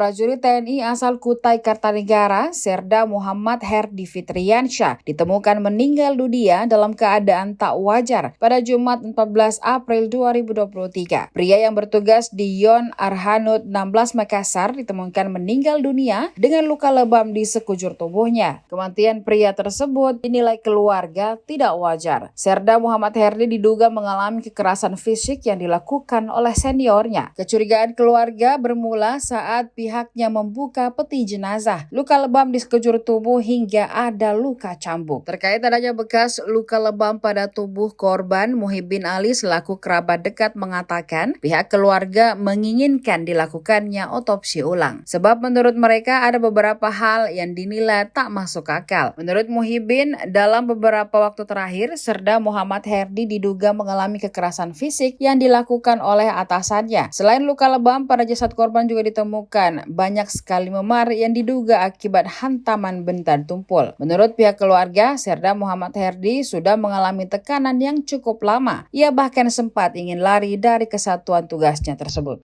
prajurit TNI asal Kutai Kartanegara, Serda Muhammad Herdi Fitriansyah, ditemukan meninggal dunia dalam keadaan tak wajar pada Jumat 14 April 2023. Pria yang bertugas di Yon Arhanud 16 Makassar ditemukan meninggal dunia dengan luka lebam di sekujur tubuhnya. Kematian pria tersebut dinilai keluarga tidak wajar. Serda Muhammad Herdi diduga mengalami kekerasan fisik yang dilakukan oleh seniornya. Kecurigaan keluarga bermula saat pihaknya membuka peti jenazah. Luka lebam di sekujur tubuh hingga ada luka cambuk. Terkait adanya bekas luka lebam pada tubuh korban, Muhyiddin Ali selaku kerabat dekat mengatakan pihak keluarga menginginkan dilakukannya otopsi ulang. Sebab menurut mereka ada beberapa hal yang dinilai tak masuk akal. Menurut Muhyiddin, dalam beberapa waktu terakhir, Serda Muhammad Herdi diduga mengalami kekerasan fisik yang dilakukan oleh atasannya. Selain luka lebam, pada jasad korban juga ditemukan banyak sekali memar yang diduga akibat hantaman benda tumpul. Menurut pihak keluarga, Serda Muhammad Herdi sudah mengalami tekanan yang cukup lama. Ia bahkan sempat ingin lari dari kesatuan tugasnya tersebut.